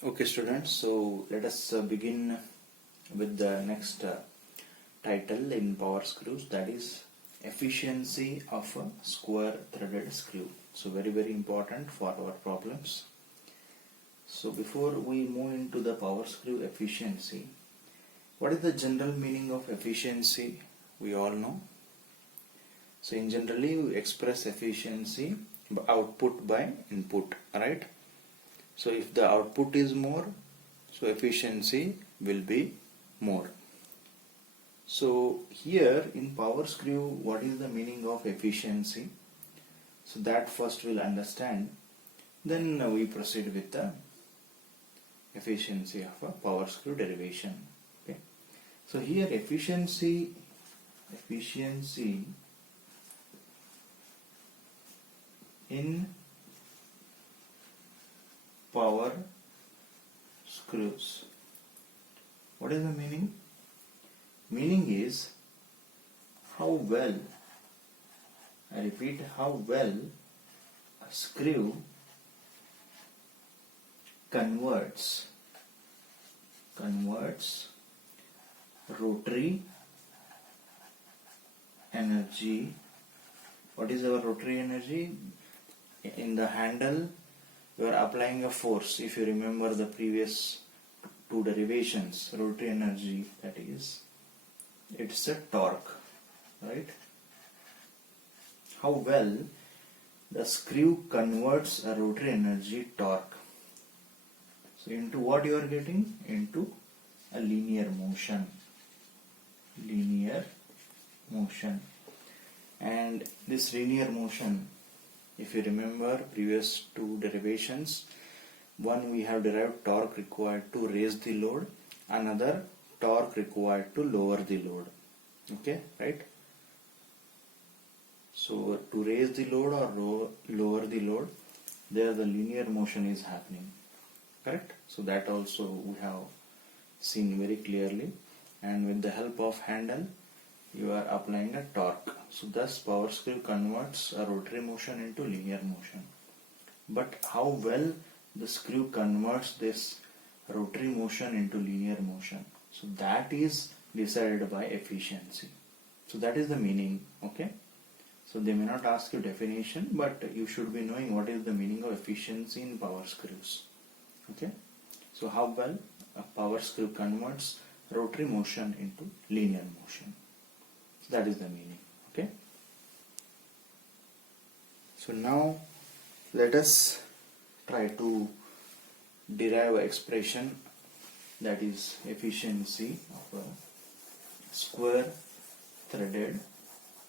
Okay, students, so let us begin with the next title in power screws, that is efficiency of a square threaded screw. So very important for our problems. So before we move into the power screw efficiency, what is the general meaning of efficiency? We all know. So in generally we express efficiency output by input, right? So if the output is more, so efficiency will be more. So here in power screw, what is the meaning of efficiency? So that first we'll understand. Then we proceed with the efficiency of a power screw derivation. Okay. So here efficiency in power screws. What is the meaning? Meaning is how well, I repeat, how well a screw converts rotary energy. What is our rotary energy? In the handle you are applying a force. If you remember the previous two derivations, rotary energy, that is, it's a torque, right? How well the screw converts a rotary energy torque. So into what you are getting? Into a linear motion. And this linear motion, if you remember previous two derivations, one we have derived torque required to raise the load, another torque required to lower the load. Okay, right? So to raise the load or lower the load, there the linear motion is happening. Correct? So that also we have seen very clearly, and with the help of handle you are applying a torque. So thus power screw converts a rotary motion into linear motion. But how well the screw converts this rotary motion into linear motion, so that is decided by efficiency. So that is the meaning. Okay, so they may not ask you definition, but you should be knowing what is the meaning of efficiency in power screws. Okay, so how well a power screw converts rotary motion into linear motion. So that is the meaning. Okay, so now let us try to derive an expression, that is efficiency of a square threaded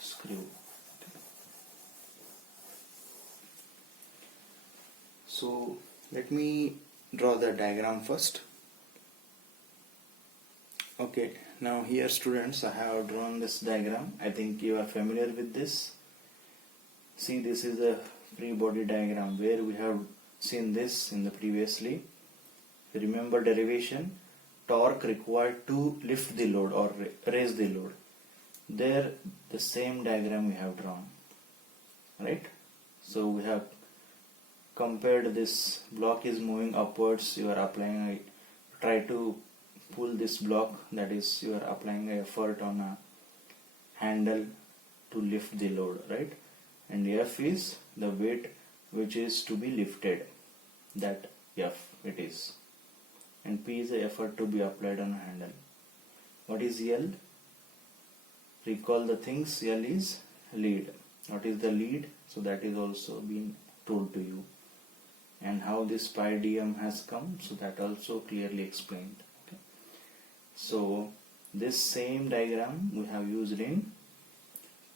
screw. So let me draw the diagram first. Okay, now here students, I have drawn this diagram. I think you are familiar with this. See, this is a free body diagram where we have seen this in the previously. Remember derivation, torque required to lift the load or raise the load. There the same diagram we have drawn, right? So we have compared this block is moving upwards, you are applying try to pull this block, that is you are applying an effort on a handle to lift the load, right? And F is the weight which is to be lifted, that F it is, and P is the effort to be applied on a handle. What is L? Recall the things. L is lead. What is the lead? So that is also been told to you, and how this pi dm has come, so that also clearly explained. Okay. So this same diagram we have used in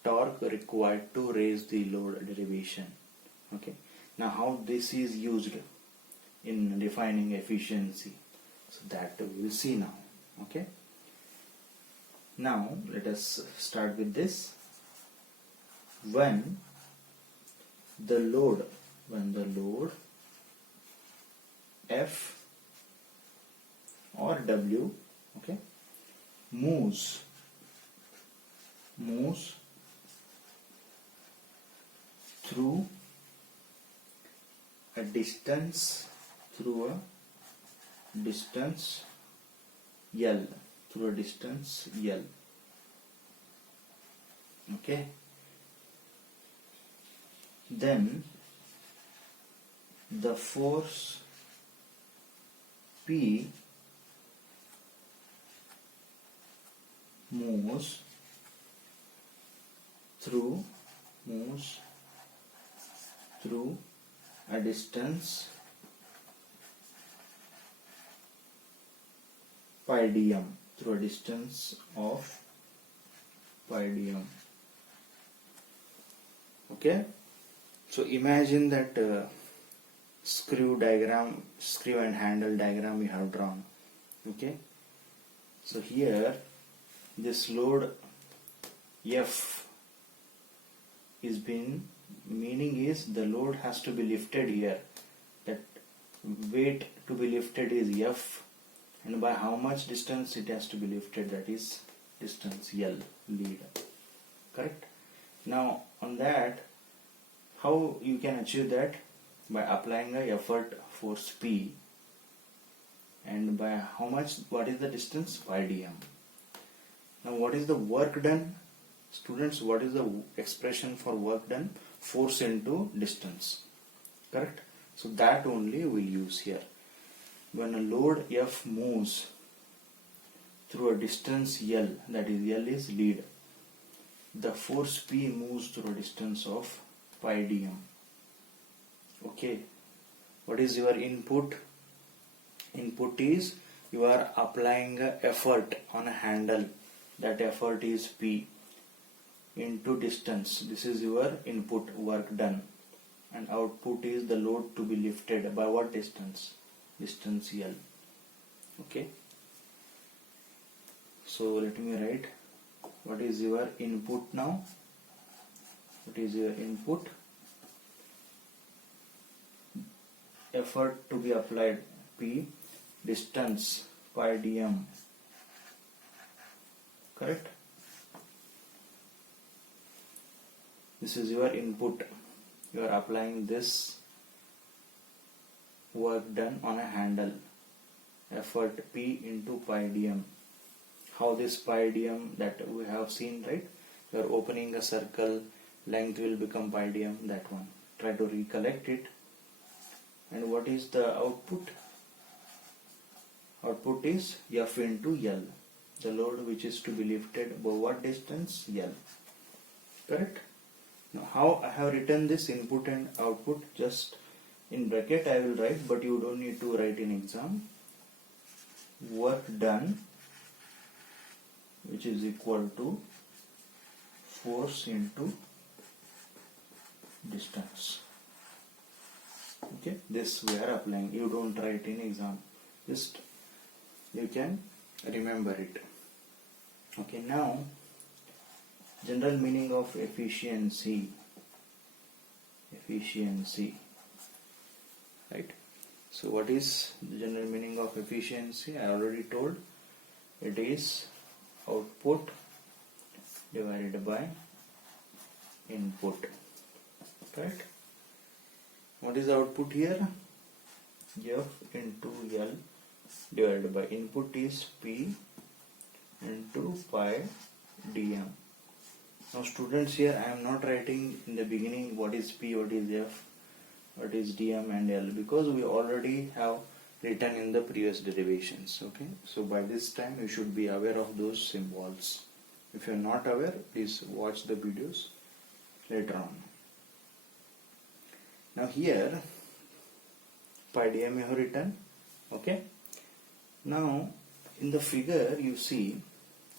torque required to raise the load derivation. Okay. Now how this is used in defining efficiency, so that we will see now. Okay. Now let us start with this. When the load F or W, okay, moves through a distance, through a distance L, through a distance L. Okay. Then the force P moves through a distance pi dm, through a distance of pi dm. Okay, so imagine that screw and handle diagram we have drawn. Okay, so here this load F is being, meaning is the load has to be lifted here. That weight to be lifted is F, and by how much distance it has to be lifted, that is distance L, lead. Correct? Now on that, how you can achieve that? By applying a effort force P, and by how much, what is the distance? Pi dm. Now what is the work done? Students, what is the expression for work done? Force into distance. Correct? So that only we'll use here. When a load F moves through a distance L, that is L is lead, the force P moves through a distance of pi dm. Okay, what is your input? Input is you are applying a effort on a handle. That effort is P into distance. This is your input, work done, and output is the load to be lifted by what distance? Distance L. Okay, so let me write what is your input now. What is your input? Effort to be applied P, distance pi dm. Correct? This is your input. You are applying this work done on a handle. Effort P into pi dm. How this pi dm, that we have seen, right? You are opening a circle, length will become pi dm, that one. Try to recollect it. And what is the output? Output is F into L. The load which is to be lifted by what distance? L. Correct? Now how I have written this input and output, just in bracket I will write, but you don't need to write in exam. Work done, which is equal to force into distance. Okay, this we are applying. You don't write in exam, just you can remember it. Okay, now general meaning of efficiency. Right? So what is the general meaning of efficiency? I already told. It is output divided by input. Correct? What is the output here? F into L divided by input is P into pi dm. Now students, here I am not writing in the beginning what is P, what is F, what is dm and L, because we already have written in the previous derivations. Okay, so by this time you should be aware of those symbols. If you are not aware, please watch the videos later on. Now here pi dm you have written. Okay, now in the figure you see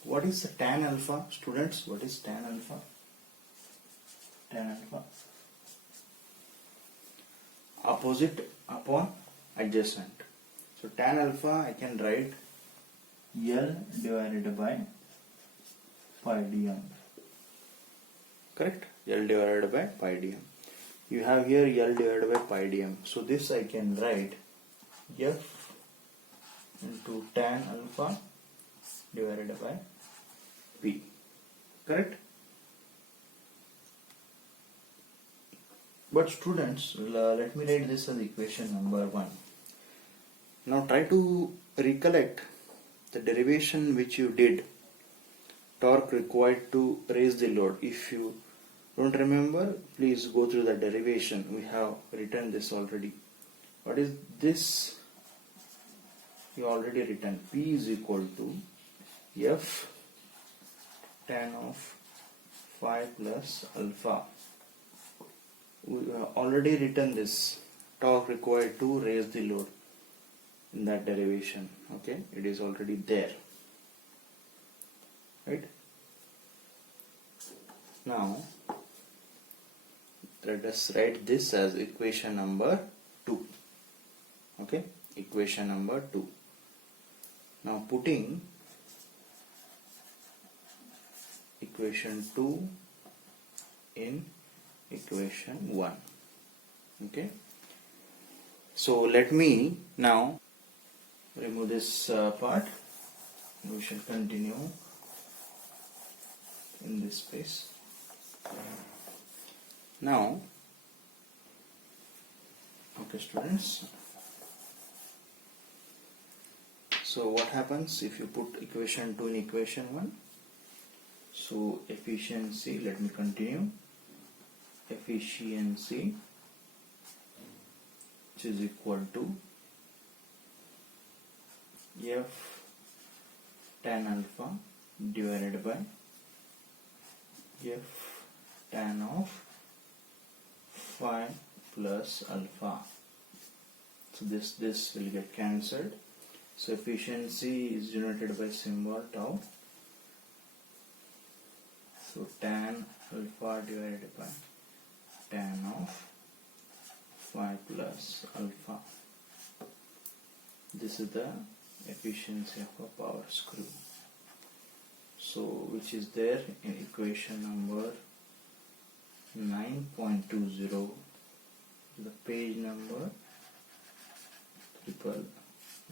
what is the tan alpha. Students, what is tan alpha? Tan alpha, opposite upon adjacent. So tan alpha I can write L divided by pi dm. Correct? L divided by pi dm. You have here L divided by pi dm. So this I can write F into tan alpha divided by P. Correct? But students, let me write this as equation number 1. Now try to recollect the derivation which you did, torque required to raise the load. If you don't remember, please go through the derivation. We have written this already. What is this? You already written P is equal to F tan of phi plus alpha. We have already written this torque required to raise the load in that derivation. Okay, it is already there, right? Now let us write this as equation number 2. Okay, equation number 2. Now putting equation 2 in equation 1. Okay, so let me now remove this part. We shall continue in this space. Now, okay students, so what happens if you put equation 2 in equation 1? So efficiency, let me continue, efficiency which is equal to F tan alpha divided by F tan of phi plus alpha. So this will get cancelled. So efficiency is denoted by symbol tau. So tan alpha divided by tan of phi plus alpha. This is the efficiency of a power screw. So which is there in equation number 9.20, the page number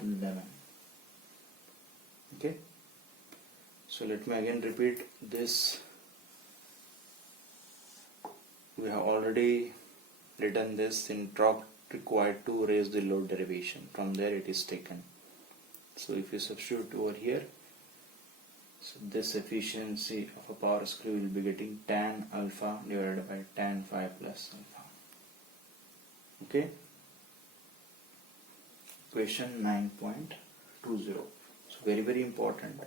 11. Okay, so let me again repeat this. We have already written this in torque required to raise the load derivation. From there it is taken. So if you substitute over here, so this efficiency of a power screw will be getting tan alpha divided by tan phi plus alpha. Okay, equation 9.20. So very important.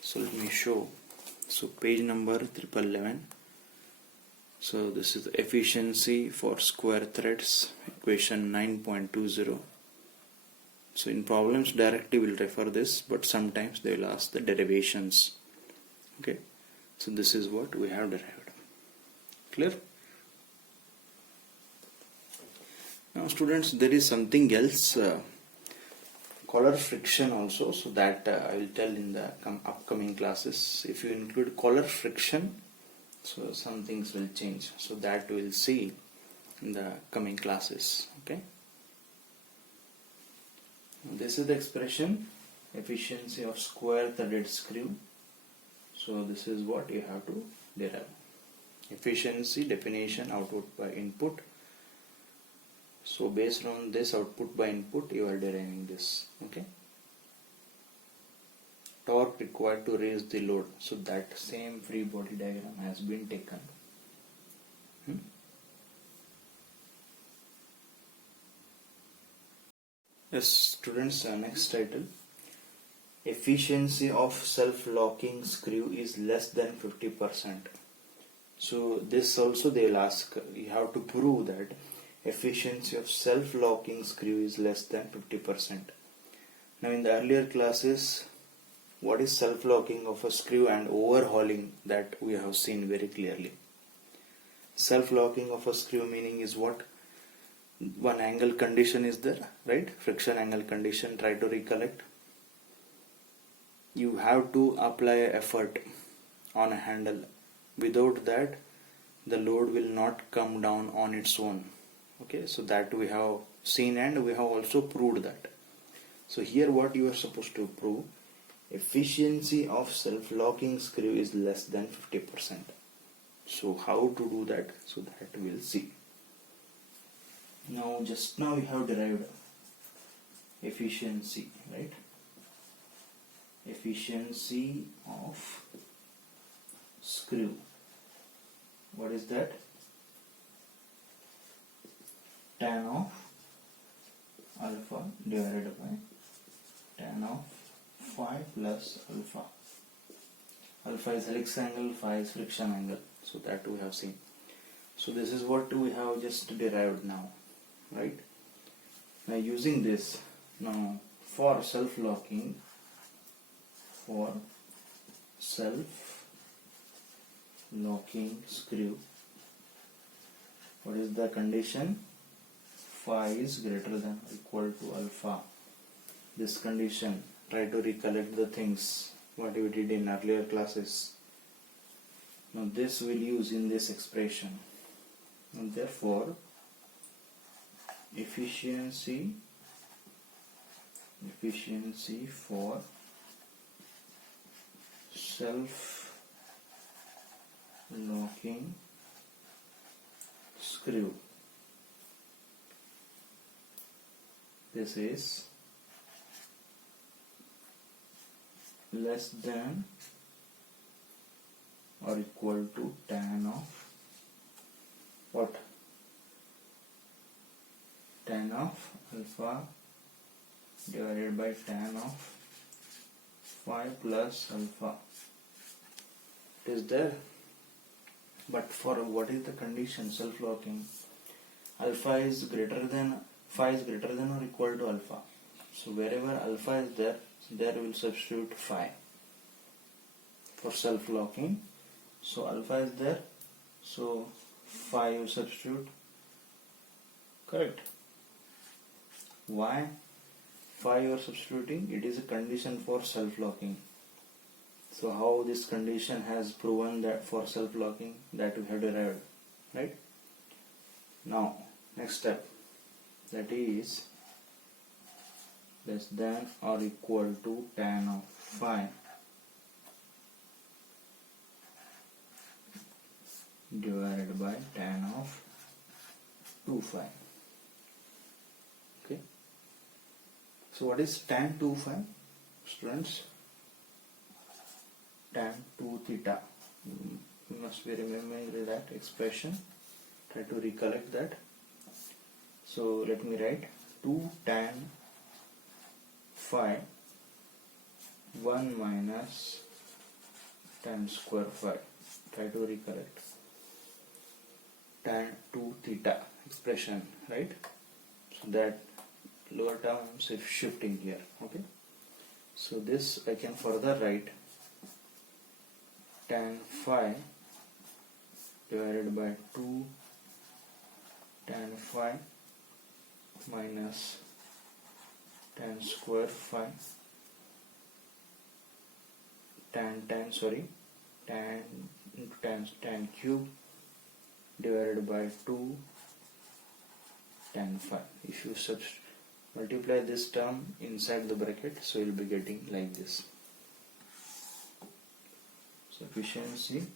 So let me show. So page number 1111. So this is the efficiency for square threads, equation 9.20. So in problems directly we'll refer this, but sometimes they will ask the derivations. Okay, so this is what we have derived. Clear? Now students, there is something else, collar friction also, so that I will tell in the upcoming classes. If you include collar friction, so some things will change, so that we will see in the coming classes. Okay, this is the expression, efficiency of square threaded screw. So this is what you have to derive. Efficiency definition, output by input. So based on this output by input you are deriving this. Okay, torque required to raise the load, so that same free body diagram has been taken. Yes students, next title, efficiency of self-locking screw is less than 50%. So this also they will ask, you have to prove that efficiency of self-locking screw is less than 50%. Now in the earlier classes, what is self-locking of a screw and overhauling, that we have seen very clearly. Self-locking of a screw meaning is what? One angle condition is there, right? Friction angle condition, try to recollect. You have to apply effort on a handle. Without that, the load will not come down on its own. Okay, so that we have seen and we have also proved that. So here what you are supposed to prove, efficiency of self-locking screw is less than 50%. So how to do that? So that we will see. Now just now we have derived efficiency, right? Efficiency of screw. What is that? Tan of alpha divided by tan of phi plus alpha. Alpha is helix angle, phi is friction angle. So that we have seen. So this is what we have just derived now, right? Now using this, now for self-locking screw, what is the condition? Phi is greater than or equal to alpha. This condition, try to recollect the things what we did in earlier classes. Now this we'll use in this expression, and therefore efficiency for self-locking screw, this is less than or equal to tan of what? Tan of alpha divided by tan of phi plus alpha. It is there, but for what is the condition? Self-locking, alpha is greater than, phi is greater than or equal to alpha. So wherever alpha is there, there we will substitute phi for self-locking. So alpha is there, so phi you substitute, correct? Why phi you are substituting? It is a condition for self-locking. So how this condition has proven that for self-locking, that we have derived, right? Now next step, that is less than or equal to tan of phi divided by tan of 2 phi. Okay. So what is tan 2 phi, students? Tan 2 theta. You must be remembering that expression. Try to recollect that. So let me write 2 tan phi 1 minus tan square phi. Try to recollect. Tan 2 theta expression, right? So that lower terms is shifting here, okay? So this I can further write tan phi divided by 2 tan phi minus tan square phi tan cube divided by 2 tan phi. If you multiply this term inside the bracket, so you'll be getting like this. So efficiency,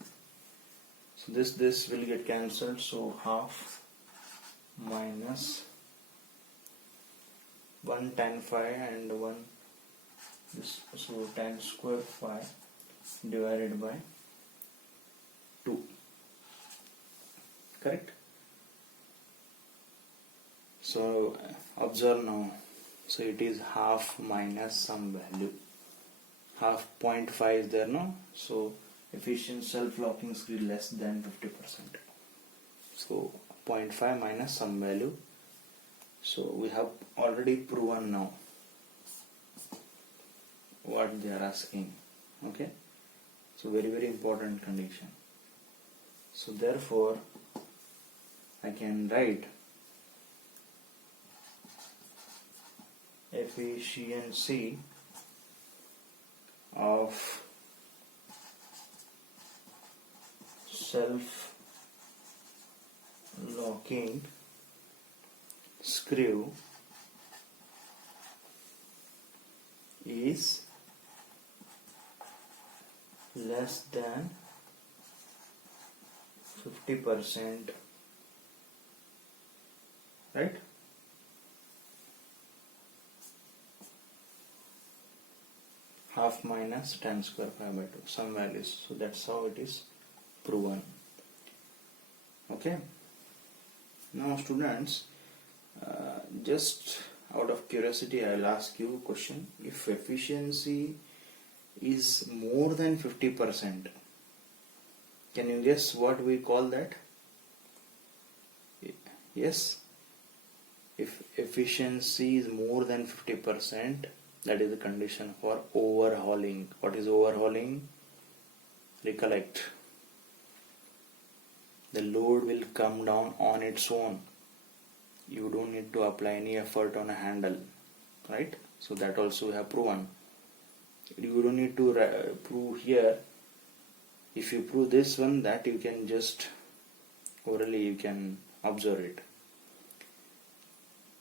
so this will get cancelled, so half minus 1 tan phi and 1 this, so tan square phi divided by 2, correct? So observe now, so it is half minus some value, half 0.5 is there, no? So efficient self-locking screw less than 50%. So 0.5 minus some value. So we have already proven now what they are asking, okay? So very important condition. So therefore I can write efficiency of self-locking screw is less than 50%, right? half minus tan square 5 by 2, some values. So that's how it is proven. Okay. Now students, just out of curiosity I will ask you a question. If efficiency is more than 50%, can you guess what we call that? Yes, if efficiency is more than 50%, that is the condition for overhauling. What is overhauling? Recollect, the load will come down on its own. You don't need to apply any effort on a handle, right? So that also we have proven. You don't need to prove here. If you prove this one, that you can just orally you can observe it.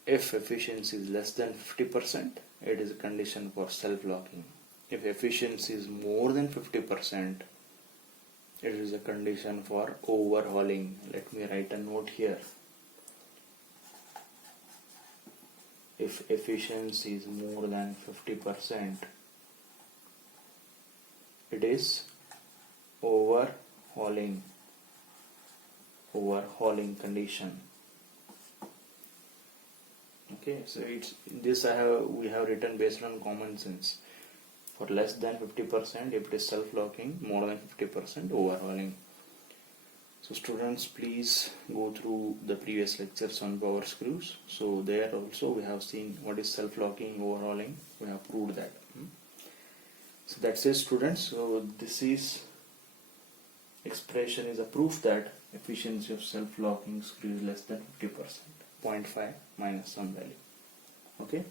If efficiency is less than 50%, it is a condition for self-locking. If efficiency is more than 50%, it is a condition for overhauling. Let me write a note here. If efficiency is more than 50%, it is overhauling condition. Okay, so it's this we have written based on common sense. For less than 50%, if it is self-locking, more than 50% overhauling. So students, please go through the previous lectures on power screws. So there also we have seen what is self-locking, overhauling. We have proved that. So that's it, students. So this is expression is a proof that efficiency of self-locking screw is less than 50%. 0.5 minus some value. Okay.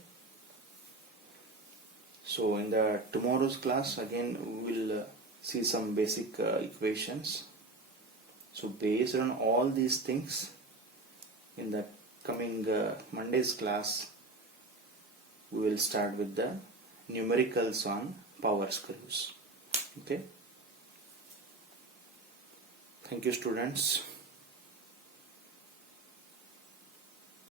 So in the tomorrow's class again we will see some basic equations. So based on all these things, in the coming Monday's class we will start with the numericals on power screws. Okay. Thank you, students.